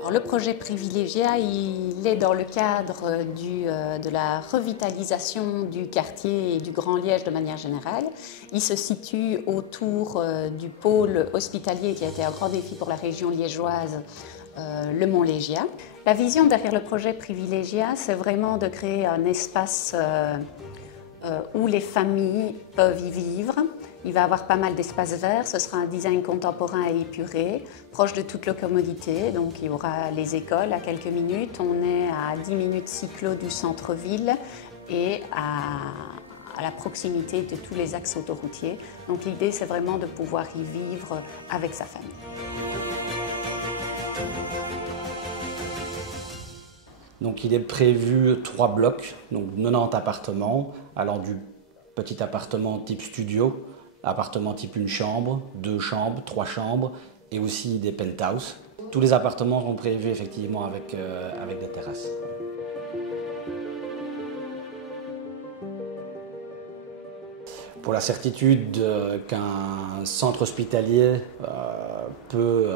Alors, le projet Privilégia, il est dans le cadre de la revitalisation du quartier et du Grand Liège de manière générale. Il se situe autour du pôle hospitalier qui a été un grand défi pour la région liégeoise, le Mont-Légia. La vision derrière le projet Privilégia, c'est vraiment de créer un espace où les familles peuvent y vivre. Il va y avoir pas mal d'espaces verts, ce sera un design contemporain et épuré, proche de toute commodité. Donc il y aura les écoles à quelques minutes, on est à 10 minutes cyclo du centre-ville et à la proximité de tous les axes autoroutiers. Donc l'idée c'est vraiment de pouvoir y vivre avec sa famille. Donc il est prévu 3 blocs, donc 90 appartements, allant du petit appartement type studio, appartement type 1 chambre, 2 chambres, 3 chambres et aussi des penthouses. Tous les appartements sont prévus effectivement avec des terrasses. Pour la certitude qu'un centre hospitalier peut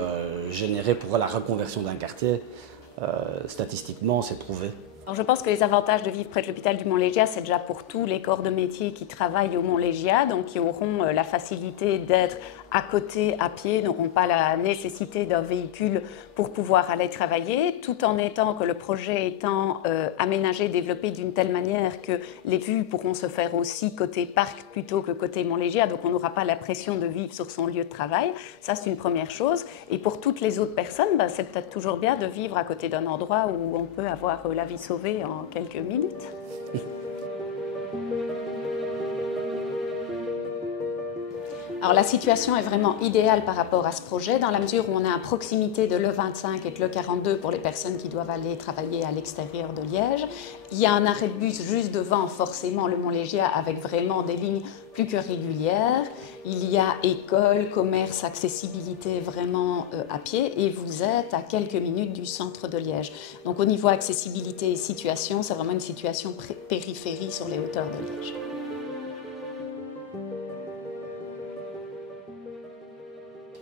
générer pour la reconversion d'un quartier, statistiquement, c'est prouvé. Alors je pense que les avantages de vivre près de l'hôpital du Mont-Légia, c'est déjà pour tous les corps de métier qui travaillent au Mont-Légia, donc qui auront la facilité d'être à côté, à pied, n'auront pas la nécessité d'un véhicule pour pouvoir aller travailler, tout en étant que le projet étant aménagé, développé d'une telle manière que les vues pourront se faire aussi côté parc plutôt que côté Mont-Légia, donc on n'aura pas la pression de vivre sur son lieu de travail. Ça, c'est une première chose. Et pour toutes les autres personnes, c'est peut-être toujours bien de vivre à côté d'un endroit où on peut avoir la vie sauvée en quelques minutes. Alors la situation est vraiment idéale par rapport à ce projet dans la mesure où on est à proximité de l'E25 et de l'E42 pour les personnes qui doivent aller travailler à l'extérieur de Liège. Il y a un arrêt de bus juste devant forcément le Mont-Légia avec vraiment des lignes plus que régulières. Il y a école, commerce, accessibilité vraiment à pied et vous êtes à quelques minutes du centre de Liège. Donc au niveau accessibilité et situation, c'est vraiment une situation périphérie sur les hauteurs de Liège.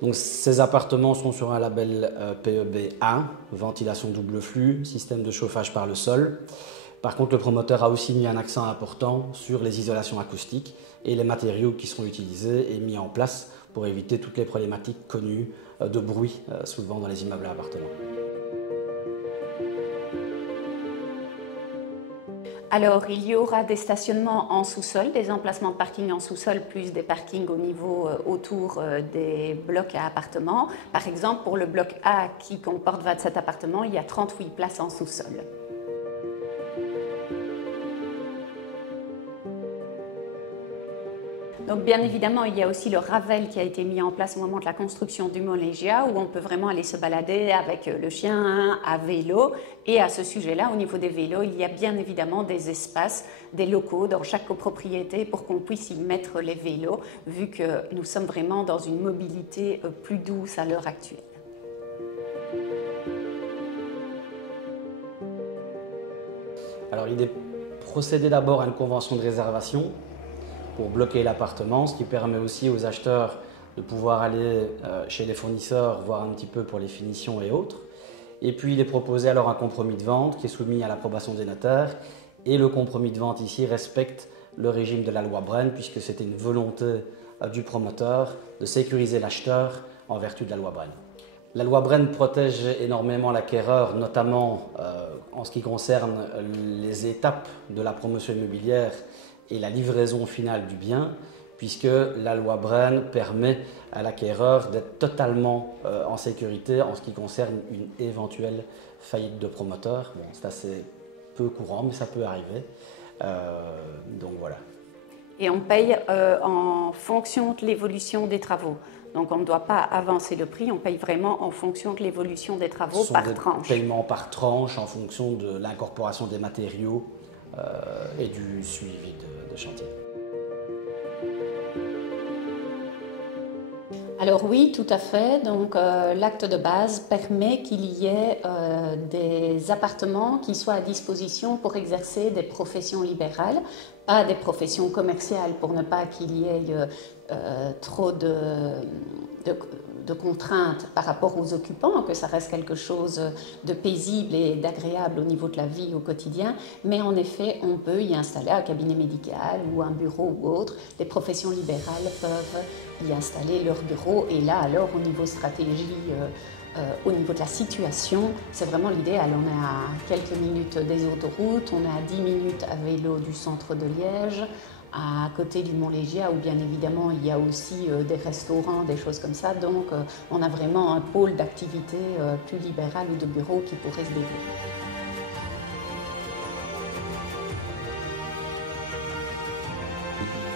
Donc, ces appartements sont sur un label PEB 1, ventilation double flux, système de chauffage par le sol. Par contre, le promoteur a aussi mis un accent important sur les isolations acoustiques et les matériaux qui seront utilisés et mis en place pour éviter toutes les problématiques connues de bruit souvent dans les immeubles à appartements. Alors, il y aura des stationnements en sous-sol, des emplacements de parking en sous-sol, plus des parkings au niveau autour des blocs à appartements. Par exemple, pour le bloc A qui comporte 27 appartements, il y a 38 places en sous-sol. Donc bien évidemment, il y a aussi le Ravel qui a été mis en place au moment de la construction du Mont-Légia où on peut vraiment aller se balader avec le chien à vélo. Et à ce sujet-là, au niveau des vélos, il y a bien évidemment des espaces, des locaux dans chaque copropriété pour qu'on puisse y mettre les vélos, vu que nous sommes vraiment dans une mobilité plus douce à l'heure actuelle. Alors il est procédé d'abord à une convention de réservation pour bloquer l'appartement, ce qui permet aussi aux acheteurs de pouvoir aller chez les fournisseurs, voir un petit peu pour les finitions et autres. Et puis il est proposé alors un compromis de vente qui est soumis à l'approbation des notaires. Et le compromis de vente ici respecte le régime de la loi Bren puisque c'était une volonté du promoteur de sécuriser l'acheteur en vertu de la loi Bren. La loi Bren protège énormément l'acquéreur, notamment en ce qui concerne les étapes de la promotion immobilière et la livraison finale du bien, puisque la loi Bren permet à l'acquéreur d'être totalement en sécurité en ce qui concerne une éventuelle faillite de promoteur. Bon, c'est assez peu courant, mais ça peut arriver. Donc voilà. Et on paye en fonction de l'évolution des travaux. Donc on ne doit pas avancer le prix, on paye vraiment en fonction de l'évolution des travaux par tranche. Paiement par tranche en fonction de l'incorporation des matériaux et du suivi de chantier. Alors oui, tout à fait. Donc l'acte de base permet qu'il y ait des appartements qui soient à disposition pour exercer des professions libérales, pas des professions commerciales pour ne pas qu'il y ait trop de contraintes par rapport aux occupants, que ça reste quelque chose de paisible et d'agréable au niveau de la vie au quotidien, mais en effet, on peut y installer un cabinet médical ou un bureau ou autre. Les professions libérales peuvent y installer leur bureau, et là, alors, au niveau stratégie, au niveau de la situation, c'est vraiment l'idéal. On est à quelques minutes des autoroutes, on est à 10 minutes à vélo du centre de Liège, à côté du Mont-Légia, où bien évidemment il y a aussi des restaurants, des choses comme ça. Donc on a vraiment un pôle d'activité plus libéral ou de bureau qui pourrait se développer.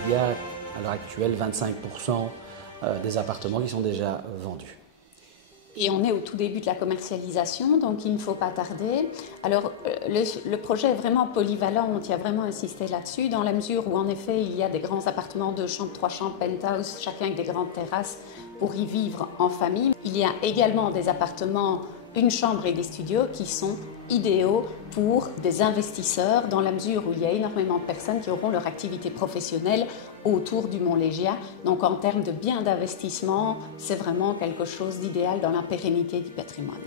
Il y a à l'heure actuelle 25% des appartements qui sont déjà vendus. Et on est au tout début de la commercialisation, donc il ne faut pas tarder. Alors, le projet est vraiment polyvalent, on y a vraiment insisté là-dessus, dans la mesure où, en effet, il y a des grands appartements, 2 chambres, 3 chambres, penthouse, chacun avec des grandes terrasses pour y vivre en famille. Il y a également des appartements, une chambre et des studios qui sont idéaux pour des investisseurs, dans la mesure où il y a énormément de personnes qui auront leur activité professionnelle autour du Mont-Légia. Donc en termes de biens d'investissement, c'est vraiment quelque chose d'idéal dans la pérennité du patrimoine.